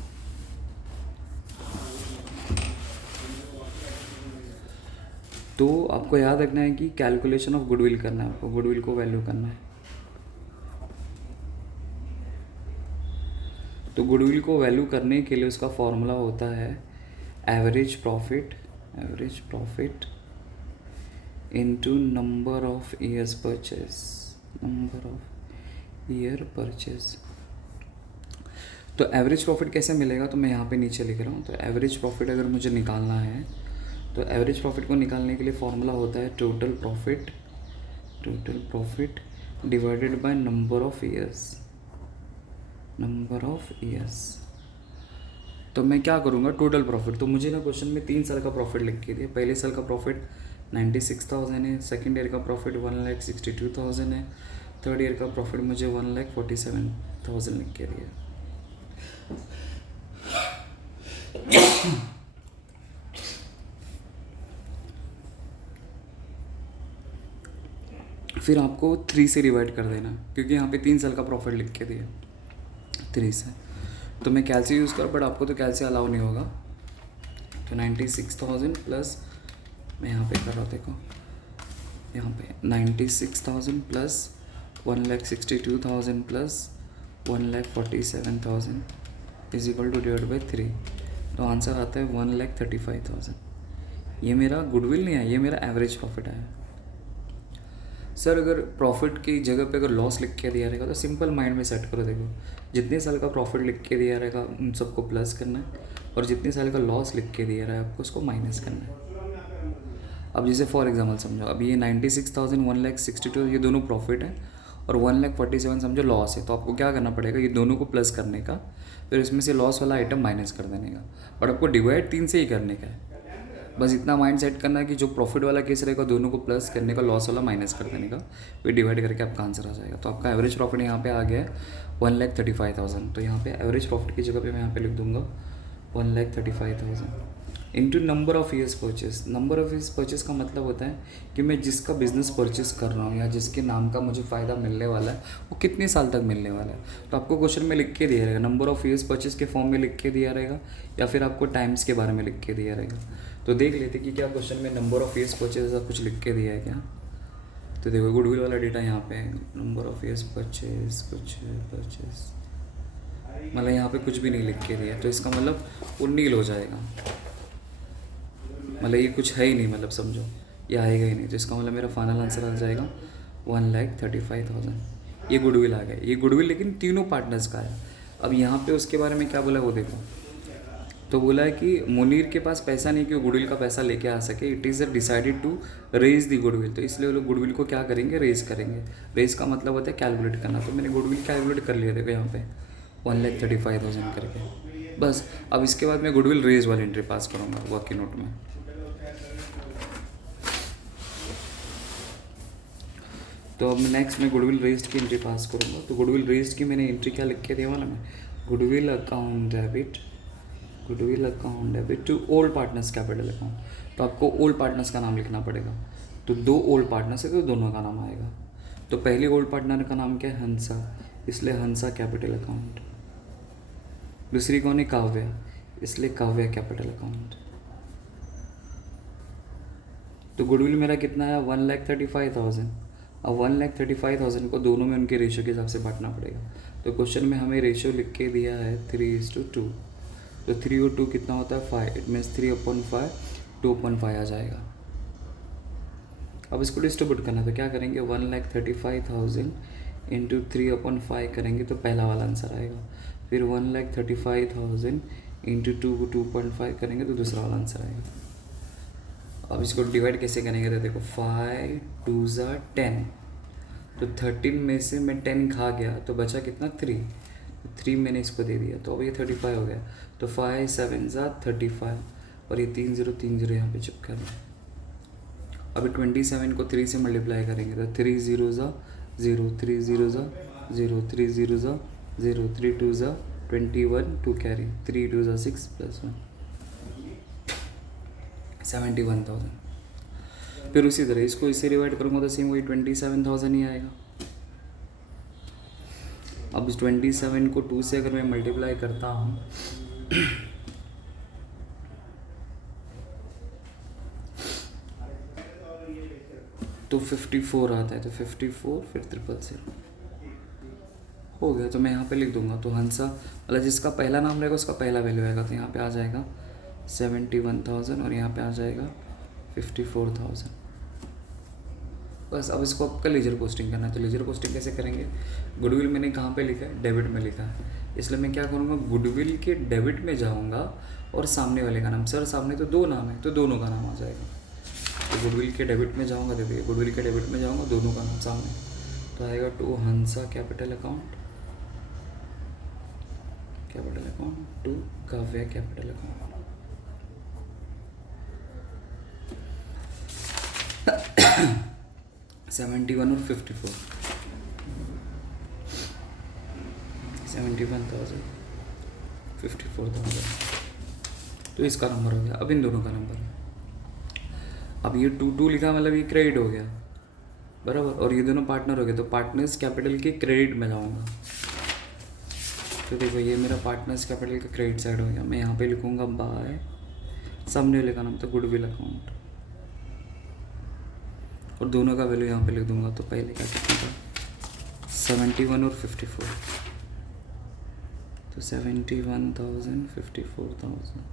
तो आपको याद रखना है कि कैलकुलेशन ऑफ गुडविल करना है, आपको गुडविल को वैल्यू करना है। तो गुडविल को वैल्यू करने के लिए उसका फॉर्मूला होता है average profit into number of years purchase, number of year purchase. तो एवरेज प्रॉफिट कैसे मिलेगा? तो मैं यहाँ पे नीचे लिख रहा हूँ। तो एवरेज प्रॉफिट अगर मुझे निकालना है, तो एवरेज प्रॉफिट को निकालने के लिए फॉर्मूला होता है total profit divided by number of years. तो मैं क्या करूँगा, टोटल प्रॉफिट। तो मुझे ना क्वेश्चन में 3 साल का प्रॉफिट लिख के दिया। पहले साल का प्रॉफिट 96,000 है, सेकेंड ईयर का प्रॉफिट 1,62,000 है, थर्ड ईयर का प्रॉफिट मुझे 1,47,000 लिख के दिया। फिर आपको 3 से डिवाइड कर देना, क्योंकि यहाँ पे 3 साल का प्रॉफिट लिख के दिया 3 से। तो मैं कैलसी यूज़ कर, बट आपको तो कैलसी अलाउ नहीं होगा। तो 96,000 प्लस, मैं यहाँ पे कर रहा हूँ देखो, यहाँ पे 96,000 plus 1,62,000 plus 1,47,000 is equal to divide by 3। तो आंसर आता है 1,35,000। ये मेरा गुडविल नहीं है, ये मेरा एवरेज प्रॉफिट आया। सर अगर प्रॉफिट की जगह पे अगर लॉस लिख के दिया रहेगा तो सिंपल माइंड में सेट करो। देखो जितने साल का प्रॉफिट लिख के दिया रहेगा उन सबको प्लस करना है, और जितने साल का लॉस लिख के दिया रहा है आपको उसको माइनस करना है। अब जैसे फॉर एग्जांपल समझो, अभी ये 96,000 1,62,000 ये दोनों प्रॉफिट है, और 1,47,000 समझो लॉस है। तो आपको क्या करना पड़ेगा, ये दोनों को प्लस करने का, फिर इसमें से लॉस वाला आइटम माइनस कर देने का। बट आपको डिवाइड 3 से ही करने का है। बस इतना माइंड सेट करना है कि जो प्रॉफिट वाला केस रहेगा दोनों को प्लस करने का, लॉस वाला माइनस कर देने का, फिर डिवाइड करके आपका आंसर आ जाएगा। तो आपका एवरेज प्रॉफिट यहाँ पे आ गया है 1,35,000। तो यहाँ पे एवरेज प्रॉफिट की जगह पे मैं यहाँ पे लिख दूंगा 1,35,000 into number of years purchase. Number of years purchase का मतलब होता है कि मैं जिसका बिज़नेस परचेस कर रहा हूँ या जिसके नाम का मुझे फ़ायदा मिलने वाला है वो कितने साल तक मिलने वाला है। तो आपको क्वेश्चन में लिख के दिया रहेगा, नंबर ऑफ़ ईयर्स परचेस के फॉर्म में लिख के दिया रहेगा, या फिर आपको टाइम्स के बारे में लिख के दिया रहेगा। तो देख लेते कि क्या क्वेश्चन में नंबर ऑफ़ ईयर्स परचेस ऐसा कुछ लिख के दिया है क्या। तो देखो गुडविल वाला डेटा यहाँ पे है, नंबर ऑफ़ ईयर्स परचेस मतलब यहाँ पे कुछ भी नहीं लिख के दिया, तो इसका मतलब वो नील हो जाएगा। मतलब ये कुछ है ही नहीं, मतलब समझो ये आएगा ही नहीं। तो इसका मतलब मेरा फाइनल आंसर आ जाएगा 1,35,000। ये गुडविल आ गया, ये गुडविल लेकिन तीनों पार्टनर्स का है। अब यहाँ पे उसके बारे में क्या बोला वो देखो। तो बोला है कि मुनीर के पास पैसा नहीं कि वो गुडविल का पैसा लेके आ सके। It is decided to raise the goodwill. तो इसलिए वो लोग गुडविल को क्या करेंगे, रेज करेंगे। रेज का मतलब होता है कैलकुलेट करना। तो मैंने गुडविल कैलकुलेट कर लिया, देखो यहाँ पे 1,35,000 करके। बस अब इसके बाद मैं गुडविल रेज वाली एंट्री पास करूँगा वर्किंग नोट में। तो अब नेक्स्ट मैं गुडविल रेज्ड की एंट्री पास करूँगा। तो गुडविल रेज्ड की मैंने एंट्री क्या लिख के दिया मालूम है, goodwill account debit to old partners capital account. तो आपको ओल्ड पार्टनर्स का नाम लिखना पड़ेगा। तो 2 ओल्ड पार्टनर्स है तो दोनों का नाम आएगा। तो पहले ओल्ड पार्टनर का नाम क्या है, हंसा, इसलिए हंसा कैपिटल अकाउंट। दूसरी कौन है, काव्या, इसलिए काव्या कैपिटल अकाउंट। तो गुडविल मेरा कितना आया, 1,35,000। अब 1,35,000 को दोनों में उनके रेशियो के हिसाब से बांटना पड़ेगा। तो क्वेश्चन में हमें रेशियो लिख के दिया है 3:2। तो 3 और 2 कितना होता है, 5। इट मीन्स 3/5 2/5 आ जाएगा। अब इसको डिस्ट्रीब्यूट करना है तो क्या करेंगे, 1,35,000 इंटू 3/5 करेंगे तो पहला वाला आंसर आएगा। फिर 1,35,000 इंटू 2.5 करेंगे तो दूसरा वाला आंसर आएगा। अब इसको डिवाइड कैसे करेंगे, तो देखो 5 2 ज़ा 10। तो 13 में से मैं 10 खा गया तो बचा कितना, 3। तो 3 मैंने इसको दे दिया तो अब ये 35 हो गया। तो 5 7 ज़ा 35 और ये 3 0 यहाँ पे चिपका दिया। अभी 27 को 3 से मल्टीप्लाई करेंगे तो 3 0 ज़ा 0, 3 0 ज़ा 0, 3 0 ज़ा 0, 3 2 ज़ा 21, 2 कैरी, 3 2 ज़ा 6 + 1 71,000। फिर उसी तरह इसको इससे डिवाइड करूँगा तो सेम वही 27,000 ही आएगा। अब इस 27 को 2 से अगर मैं मल्टीप्लाई करता हूँ तो 54 आता है। तो 54 फिर 000 हो गया। तो मैं यहाँ पे लिख दूंगा। तो हंसा मतलब जिसका पहला नाम रहेगा उसका पहला वैल्यू आएगा। तो यहाँ पे आ जाएगा 71,000 और यहाँ पे आ जाएगा 54,000। बस अब इसको आपका लेजर पोस्टिंग करना है। तो लेजर पोस्टिंग कैसे करेंगे, गुडविल मैंने कहाँ पे लिखा है, डेबिट में लिखा है, इसलिए मैं क्या करूँगा, गुडविल के डेबिट में जाऊँगा और सामने वाले का नाम, सर सामने तो 2 नाम है तो दोनों का नाम आ जाएगा। तो गुडविल के डेबिट में जाऊँगा, देखिए गुडविल के डेबिट में जाऊँगा, दोनों का नाम सामने, तो आएगा to Hansa capital account to Kavya capital account. 71 और 54, 71,000 54,000। तो इसका नंबर हो गया। अब इन दोनों का नंबर, अब ये 2 लिखा मतलब ये क्रेडिट हो गया बराबर, और ये दोनों पार्टनर हो गए। तो पार्टनर्स कैपिटल के क्रेडिट में जाऊँगा। तो देखो ये मेरा पार्टनर्स कैपिटल का क्रेडिट साइड हो गया। मैं यहाँ पे लिखूँगा बाय, सामने वाले का नाम तो गुडविल अकाउंट, और दोनों का वैल्यू यहाँ पे लिख दूंगा। तो पहले का कितना था, 71 और 54, तो 71,000 54,000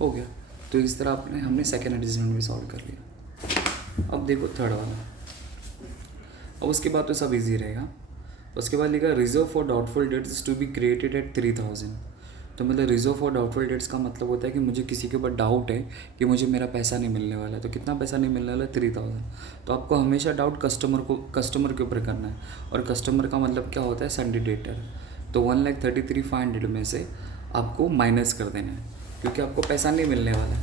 हो गया। तो इस तरह हमने सेकेंड एडजस्टमेंट भी सॉल्व कर लिया। अब देखो थर्ड वाला, अब उसके बाद तो सब इजी रहेगा। उसके बाद लिखा reserve for doubtful debts to be created at 3,000। तो मतलब रिजर्व फॉर डाउटफुल डेट्स का मतलब होता है कि मुझे किसी के ऊपर डाउट है कि मुझे मेरा पैसा नहीं मिलने वाला है। तो कितना पैसा नहीं मिलने वाला है, 3,000। तो आपको हमेशा डाउट कस्टमर के ऊपर करना है, और कस्टमर का मतलब क्या होता है, संडे डेटर। तो 1,33,500 में से आपको माइनस कर देना है, क्योंकि आपको पैसा नहीं मिलने वाला है।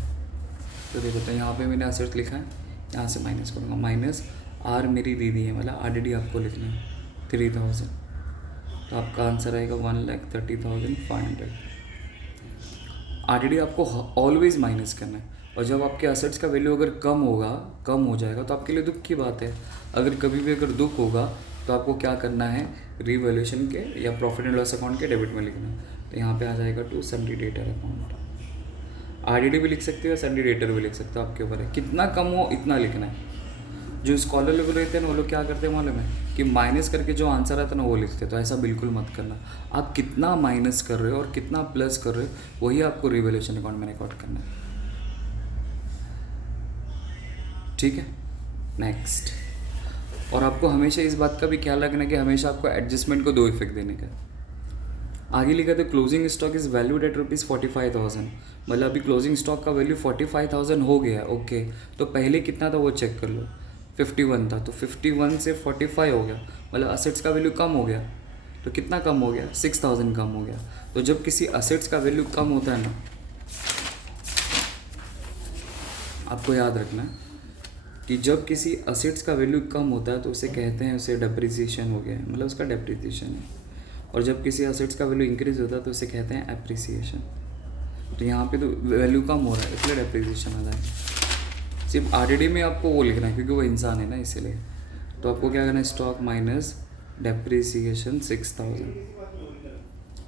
तो देखो, तो यहाँ पे मैंने असेट लिखा है, यहाँ से माइनस करूँगा, माइनस आर मेरी दीदी है, मतलब RDD आपको लिखना है 3,000। तो आपका आंसर आएगा 1,30,500। RDD आपको ऑलवेज माइनस करना है, और जब आपके असेट्स का वैल्यू अगर कम हो जाएगा तो आपके लिए दुख की बात है। अगर कभी भी अगर दुख होगा तो आपको क्या करना है, रीवैल्यूएशन के या प्रॉफिट एंड लॉस अकाउंट के डेबिट में लिखना है। तो यहाँ पे आ जाएगा to sundry debtor account. RDD भी लिख सकते हो, सन्डी डेटर भी लिख सकते हो, आपके ऊपर है। कितना कम हो इतना लिखना है। जो स्कॉलर लोग रहते हैं ना, वो लोग क्या करते हैं मालूम है, कि माइनस करके जो आंसर आता है ना वो लिखते हैं। तो ऐसा बिल्कुल मत करना। आप कितना माइनस कर रहे हो और कितना प्लस कर रहे हो वही आपको रिवैल्यूएशन अकाउंट में रिकॉर्ड करना है। ठीक है, नेक्स्ट। और आपको हमेशा इस बात का भी ख्याल रखना है कि हमेशा आपको एडजस्टमेंट को 2 इफेक्ट देने का। आगे लिखा था closing stock is valued at ₹45,000। मतलब अभी क्लोजिंग स्टॉक का वैल्यू 45,000 हो गया, ओके। तो पहले कितना था वो चेक कर लो, 51 था। तो 51 से 45 हो गया, मतलब असेट्स का वैल्यू कम हो गया। तो कितना कम हो गया, 6,000 कम हो गया। तो जब किसी असेट्स का वैल्यू कम होता है ना, आपको याद रखना कि जब किसी असेट्स का वैल्यू कम होता है तो उसे कहते हैं उसे डेप्रिसिएशन हो गया है, मतलब उसका डेप्रिसिएशन है। और जब किसी असेट्स का वैल्यू इंक्रीज होता है तो उसे कहते हैं एप्रिसिएशन। तो यहाँ पे तो वैल्यू कम हो रहा है इसलिए डेप्रिसिएशन आ जाएगा। सिर्फ आरडीडी में आपको वो लिखना है क्योंकि वो इंसान है ना, इसीलिए। तो आपको क्या करना है, स्टॉक माइनस डेप्रिसिएशन 6000,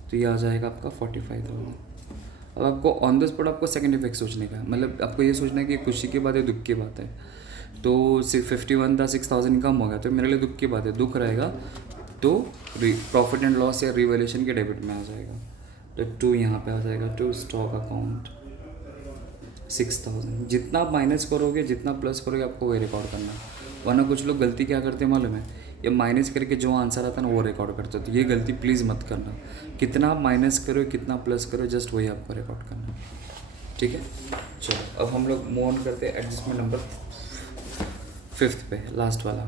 तो ये आ जाएगा आपका 45,000। अब आपको ऑन द स्पॉट आपको सेकंड इफेक्ट सोचने का है, मतलब आपको ये सोचना है कि खुशी की बात है दुख की बात है। तो सिर्फ 51 था, 6000 कम हो गया तो मेरे लिए दुख की बात है, दुख रहेगा तो प्रॉफिट एंड लॉस या रिवैल्यूएशन के डेबिट में आ जाएगा। तो 2 यहाँ पे आ जाएगा, टू स्टॉक अकाउंट 6000। जितना आप माइनस करोगे जितना प्लस करोगे आपको वही रिकॉर्ड करना है। वरना कुछ लोग गलती क्या करते हैं मालूम है, ये माइनस करके जो आंसर आता है ना वो रिकॉर्ड करते हो। तो ये गलती प्लीज़ मत करना। कितना आप माइनस करो कितना प्लस करो जस्ट वही आपको रिकॉर्ड करना है, ठीक है। चलो अब हम लोग मूव ऑन करते हैं एडजस्टमेंट नंबर 5 पे, लास्ट वाला।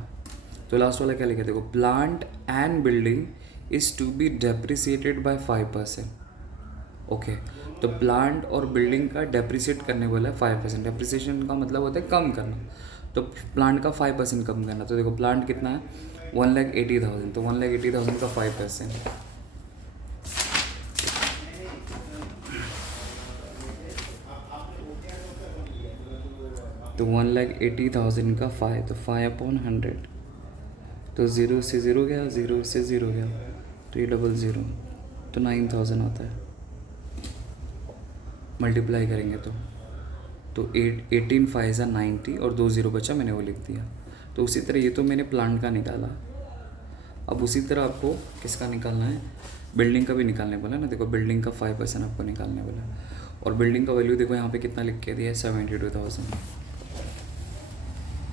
तो लास्ट वाला क्या लिखा है देखो, plant and building is to be depreciated by 5%। Okay, तो प्लांट और बिल्डिंग का डेप्रिसिएट करने वाला है 5%। डेप्रिसिएशन का मतलब होता है कम करना, तो प्लांट का 5% कम करना। तो देखो प्लांट कितना है 1,80,000, तो 1,80,000 का 5%, तो 1,80,000 का 5, तो 5/100, तो 0 से 0 गया, 0 से 0 गया, तो ये 00, तो 9,000 आता है। मल्टीप्लाई करेंगे तो 18 5 90 और 2 0 बचा, मैंने वो लिख दिया। तो उसी तरह ये तो मैंने प्लांट का निकाला। अब उसी तरह आपको किसका निकालना है, बिल्डिंग का भी निकालने वाला ना। देखो बिल्डिंग का 5% आपको निकालने वाला है, और बिल्डिंग का वैल्यू देखो यहाँ पे कितना लिख के दिया है 72,000।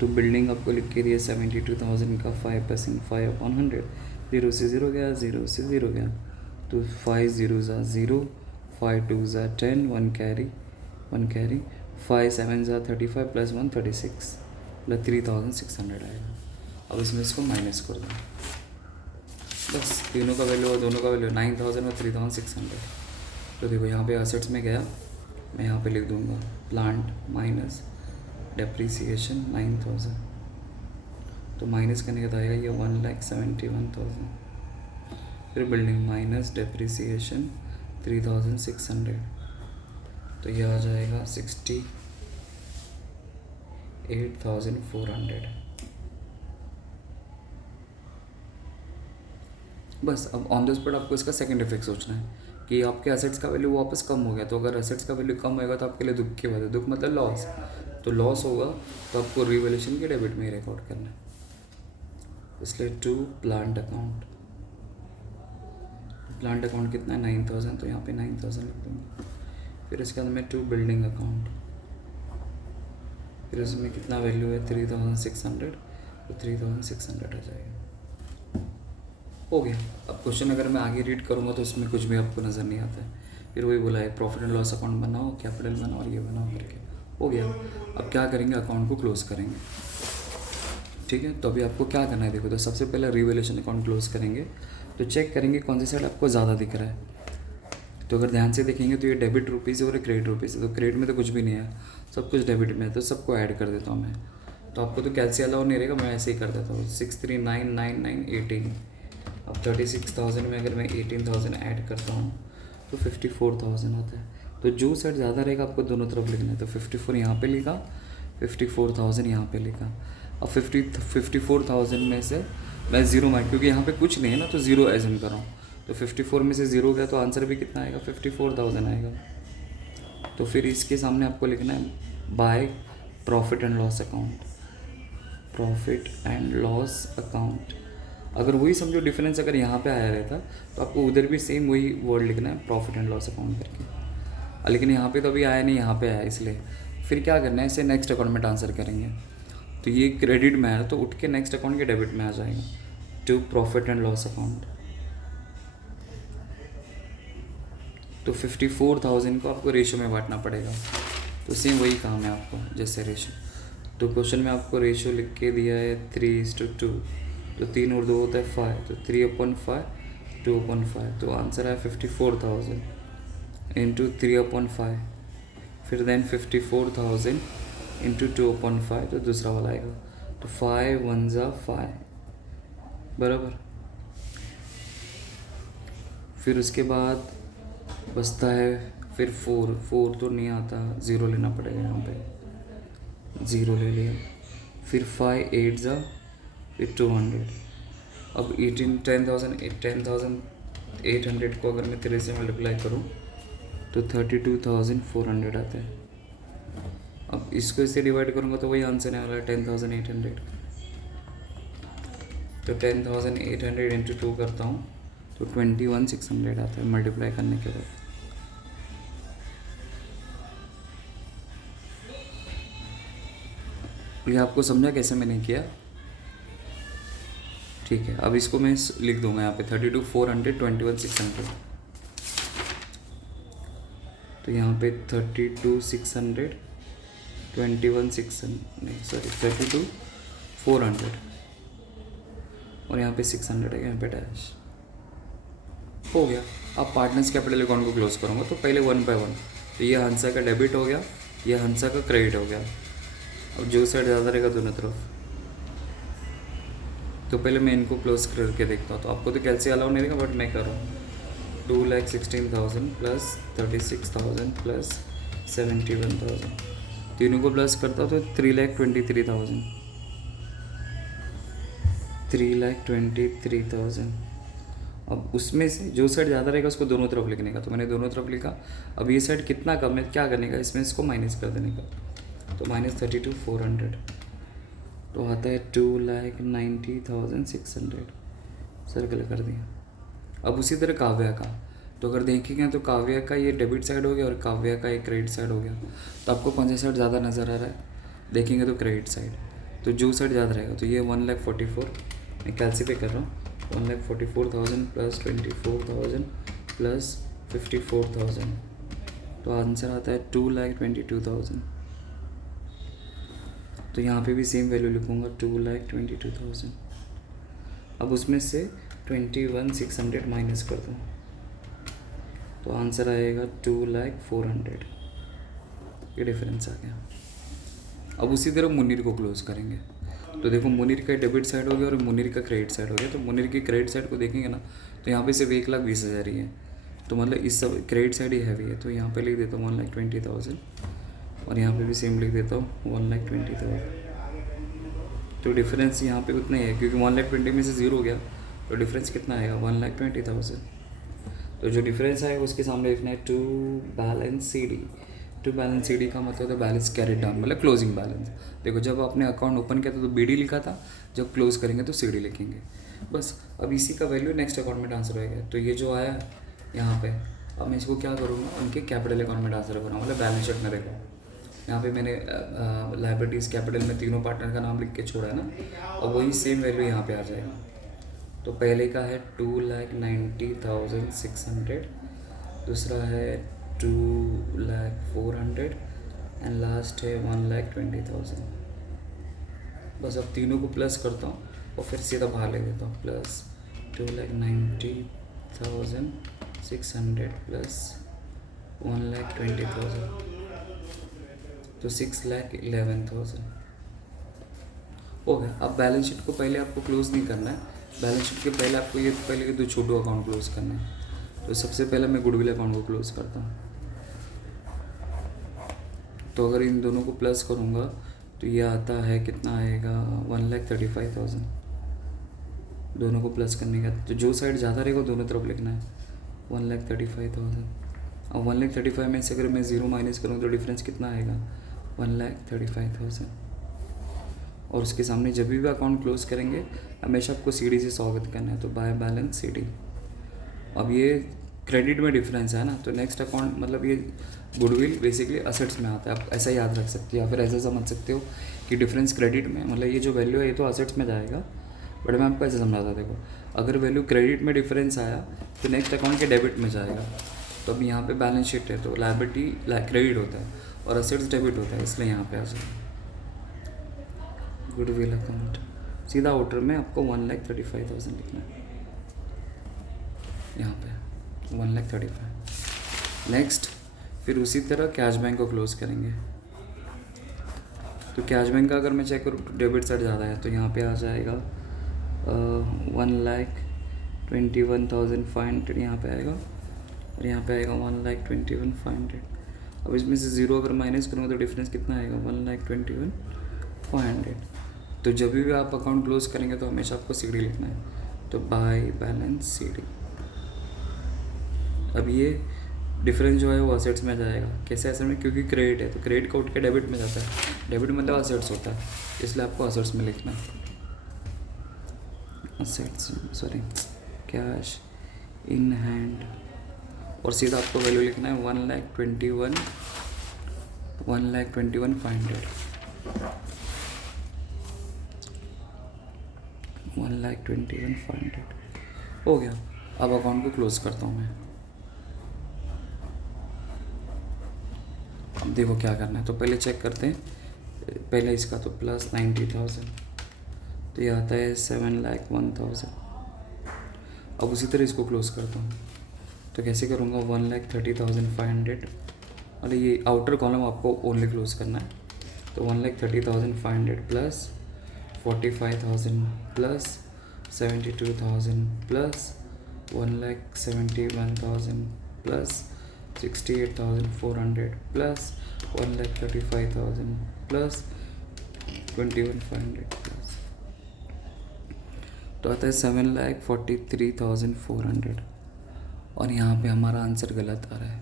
तो बिल्डिंग आपको लिख के दिया 72,000 का 5%, 5/100, 0 से 0 गया, 0 से 0 गया, तो 5 0 0, 5 2 10, 1 कैरी, 5 7 35 प्लस 1 36, मतलब 3,600 आएगा। अब इसमें इसको माइनस कर दो, बस तीनों का वैल्यू और दोनों का वैल्यू 9,000 और 3,600। तो देखो यहाँ पे असेट्स में गया, मैं यहाँ पे लिख दूँगा प्लांट माइनस डेप्रिसिएशन 9,000, तो माइनस करने के बाद आएगा ये 1,71,000। फिर बिल्डिंग माइनस डेप्रिसिएशन 3,600, तो ये आ जाएगा 68,400। बस अब ऑन द स्पॉट आपको इसका सेकंड इफेक्ट सोचना है कि आपके असेट्स का वैल्यू वापस कम हो गया। तो अगर असेट्स का वैल्यू कम होगा तो आपके लिए दुख की बात है, दुख मतलब लॉस। तो लॉस होगा तो आपको रिवैल्यूएशन के डेबिट में ही रिकॉर्ड करना है, इसलिए to plant account. Plant account कितना है 9,000, तो यहाँ पे 9,000 लिख दूँगा। फिर इसके अंदर में टू बिल्डिंग अकाउंट, फिर उसमें कितना वैल्यू है 3,600, तो 3,600 आ जाएगा। हो गया। अब क्वेश्चन अगर मैं आगे रीड करूँगा तो इसमें कुछ भी आपको नज़र नहीं आता है। फिर वही बोला है प्रॉफिट एंड लॉस अकाउंट बनाओ, कैपिटल बनाओ और ये बनाओ करके। हो गया। अब क्या करेंगे, अकाउंट को क्लोज करेंगे, ठीक है। तो अभी आपको क्या करना है देखो, तो सबसे पहले रिवैल्यूएशन अकाउंट क्लोज करेंगे, तो चेक करेंगे कौन सी साइड आपको ज़्यादा दिख रहा है। तो अगर ध्यान से देखेंगे तो ये डेबिट रुपीज़ और क्रेडिट रुपीज़ है, तो क्रेडिट में तो कुछ भी नहीं है, सब कुछ डेबिट में है, तो सबको ऐड कर देता हूँ मैं। तो आपको तो कैलसी अलाउ नहीं रहेगा, मैं ऐसे ही कर देता हूँ 6399918। अब 36,000 में अगर मैं 18,000 ऐड करता हूँ तो 54,000 आता है। तो जो साइड ज़्यादा रहेगा आपको दोनों तरफ लिखना है, तो 54 यहाँ पे लिखा, 54,000 यहाँ पे लिखा। अब 54,000 में से मैं ज़ीरो मार्क, क्योंकि यहाँ पे कुछ नहीं है ना तो ज़ीरो एज्यूम कर रहा हूँ, तो 54 में से ज़ीरो गया तो आंसर भी कितना आएगा 54,000 आएगा। तो फिर इसके सामने आपको लिखना है by profit and loss account, profit and loss account. अगर वही समझो डिफरेंस अगर यहाँ पे आया रहता तो आपको उधर भी सेम वही वर्ड लिखना है प्रॉफिट एंड लॉस अकाउंट करके, लेकिन यहाँ पे तो अभी आया नहीं, यहाँ पे आया, इसलिए फिर क्या करना है, इसे नेक्स्ट अकाउंट में ट्रांसफ़र करेंगे। तो ये क्रेडिट में है तो उठ के नेक्स्ट अकाउंट के डेबिट में आ जाएगा, to profit and loss account. तो 54,000 को आपको रेशो में बांटना पड़ेगा, तो सेम वही काम है आपको जैसे रेशो। तो क्वेश्चन में आपको रेशो लिख के दिया है 3:2, तो 3 और 2 होता है 5, तो 3/5, 2/5, तो आंसर है 54,000 इंटू 3/5, फिर देन 54,000 इंटू 2/5, तो दूसरा वाला आएगा, तो 5 1 ज़ा 5 बराबर। फिर उसके बाद बचता है फिर 4 तो नहीं आता, ज़ीरो लेना पड़ेगा यहाँ पे, ज़ीरो ले लिया। फिर 5 8 ज़ा फिर 200। अब 10,800 को अगर मैं 3 से मल्टीप्लाई करूँ तो 32,400 आता है। अब इसको इससे डिवाइड करूँगा तो वही आंसर आने वाला है 10,800। तो 10,800 इंटू 2 करता हूँ तो 21,600 आता है मल्टीप्लाई करने के बाद। ये आपको समझा कैसे मैंने किया? ठीक है, अब इसको मैं लिख दूंगा यहाँ पे 32,400 21,600। तो यहाँ पे 32,600 21,600 नहीं सॉरी 32,400 और यहाँ पे 600 है, यहाँ पे डैश हो गया। अब पार्टनर्स कैपिटल अकाउंट को क्लोज करूँगा तो पहले 1 बाय 1, तो ये हंसा का डेबिट हो गया, ये हंसा का क्रेडिट हो गया। अब जो साइड ज़्यादा रहेगा दोनों तरफ, तो पहले मैं इनको क्लोज करके देखता हूँ। तो आपको तो कैसे अलाउ नहीं रहेगा, बट मैं कर रहा हूँ। 2,16,000 प्लस 36,000 प्लस 71,000, तीनों को प्लस करता हूँ तो 3,23,000 3,23,000। अब उसमें से जो साइड ज़्यादा रहेगा उसको दोनों तरफ लिखने का, तो मैंने दोनों तरफ लिखा। अब ये साइड कितना कम है, क्या करने का, इसमें इसको माइनस कर देने का, तो -32,400 तो आता है 2,90,600 सर्कल कर दिया। अब उसी तरह काव्या का, तो अगर देखेंगे तो काव्या का ये डेबिट साइड हो गया और काव्या का एक क्रेडिट साइड हो गया। तो आपको कौन सा साइड ज़्यादा नज़र आ रहा है, देखेंगे तो क्रेडिट साइड। तो जो साइड ज़्यादा रहेगा, तो ये 1,44,000 मैं कैलसीफाई कर रहा हूँ, 1,44,000 प्लस 24,000 प्लस 54,000, तो आंसर आता है 2,22,000। तो यहाँ पे भी सेम वैल्यू लिखूँगा 2,22,000। अब उसमें से 21,600 माइनस कर दूँ तो आंसर आएगा 2,04,000। ये डिफरेंस आ गया। अब उसी तरह मुनीर को क्लोज करेंगे। तो देखो मुनीर का डेबिट साइड हो गया और मुनीर का क्रेडिट साइड हो गया। तो मुनीर की क्रेडिट साइड को देखेंगे ना, तो यहाँ पे सिर्फ 1,20,000 ही है, तो मतलब इस सब क्रेडिट साइड ही हैवी है। तो यहाँ पे लिख देता हूँ 1,20,000 और यहाँ पे भी सेम लिख देता हूँ 1,20,000। तो डिफरेंस यहाँ पे उतना ही है, क्योंकि 1,20,000 में से 0 हो गया, तो डिफरेंस कितना आएगा 1,20,000। तो जो डिफरेंस आएगा उसके सामने लिखना है to balance C D. To balance C D का मतलब है बैलेंस कैरिड डाउन, मतलब क्लोजिंग बैलेंस। देखो जब आपने अकाउंट ओपन किया था तो बी डी लिखा था, जब क्लोज करेंगे तो सी डी लिखेंगे बस। अब इसी का वैल्यू नेक्स्ट अकाउंट में ट्रांसफर होएगा। तो ये जो आया यहाँ पे, अब मैं इसको क्या करूँगा, उनके कैपिटल अकाउंट में ट्रांसफर करूँगा, मतलब बैलेंस शीट में रहेगा। यहाँ पे मैंने लाइबिलिटीज़ कैपिटल में तीनों पार्टनर का नाम लिख के छोड़ा है ना, और वही सेम वैल्यू यहाँ पे आ जाएगा। तो पहले का है 2,90,600, दूसरा है 2,04,000 एंड लास्ट है 1,20,000। बस अब तीनों को प्लस करता हूँ और फिर सीधा बाहर ले देता हूँ, प्लस 2,90,600 प्लस 1,20,000, तो 6,11,000 हो गया। अब बैलेंस शीट को पहले आपको क्लोज नहीं करना है, बैलेंस शीट के पहले आपको ये पहले के दो छोटो अकाउंट क्लोज करना है। तो सबसे पहले मैं गुडविल अकाउंट को क्लोज करता हूँ। तो अगर इन दोनों को प्लस करूँगा तो ये आता है, कितना आएगा 1,35,000 दोनों को प्लस करने का। तो जो साइड ज़्यादा रहेगा दोनों तरफ लिखना है 1,35,000। अब 1,35,000 में से अगर मैं 0 माइनस करूँ तो डिफरेंस कितना आएगा 1,35,000। और उसके सामने जब भी अकाउंट क्लोज करेंगे हमेशा आपको सीडी से स्वागत करना है, तो बाय बैलेंस सीडी। अब ये क्रेडिट में डिफरेंस है ना, तो नेक्स्ट अकाउंट मतलब ये गुडविल बेसिकली असेट्स में आता है। आप ऐसा याद रख सकते हो या फिर ऐसा समझ सकते हो कि डिफरेंस क्रेडिट में, मतलब ये जो वैल्यू है ये तो असेट्स में जाएगा, बट मैं आपको ऐसे समझाता। देखो अगर वैल्यू क्रेडिट में डिफरेंस आया तो नेक्स्ट अकाउंट के डेबिट में जाएगा। तो अब यहाँ पे बैलेंस शीट है तो लायबिलिटी क्रेडिट होता है और असेट्स डेबिट होता है, इसलिए यहाँ पे आ जाएगा गुडविल अकाउंट। सीधा आउटर में आपको 1,35,000 लिखना है, यहाँ पे 1,35,000। नेक्स्ट फिर उसी तरह कैश बैंक को क्लोज करेंगे। तो कैश बैंक का अगर मैं चेक करूँ तो डेबिट साइड ज़्यादा है, तो यहाँ पे आ जाएगा 1,21,500 यहाँ पे आएगा, और यहाँ पे आएगा 1,21,500। अब इसमें से ज़ीरो अगर माइनस करूँगा तो डिफरेंस कितना आएगा, 1,21,500। तो जब भी आप अकाउंट क्लोज करेंगे तो हमेशा आपको CD लिखना है, तो बाय बैलेंस CD। अब ये डिफरेंस जो है वो असेट्स में जाएगा। कैसे असेट में, क्योंकि क्रेडिट है तो क्रेडिट का उठ के डेबिट में जाता है, डेबिट मतलब असेट्स होता है, इसलिए आपको असेट्स में लिखना है, assets sorry cash in hand, और सीधा आपको वैल्यू लिखना है 1,21,500। 1,21,500 हो गया। अब अकाउंट को क्लोज करता हूँ मैं। अब देखो क्या करना है, तो पहले चेक करते हैं, पहले इसका तो प्लस 90,000, तो ये आता है 7,01,000। अब उसी तरह इसको क्लोज करता हूँ, तो कैसे करूँगा, 1,30,500, और ये आउटर कॉलम आपको ओनली क्लोज करना है, तो 1,30,500 plus 45,000 plus 72,000 plus 1,71,000 plus 68,400 plus 1,35,000 plus 21,500 plus, तो आता है 7,43,400। और यहाँ पे हमारा आंसर गलत आ रहा है,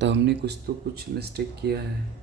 तो हमने कुछ मिस्टेक किया है।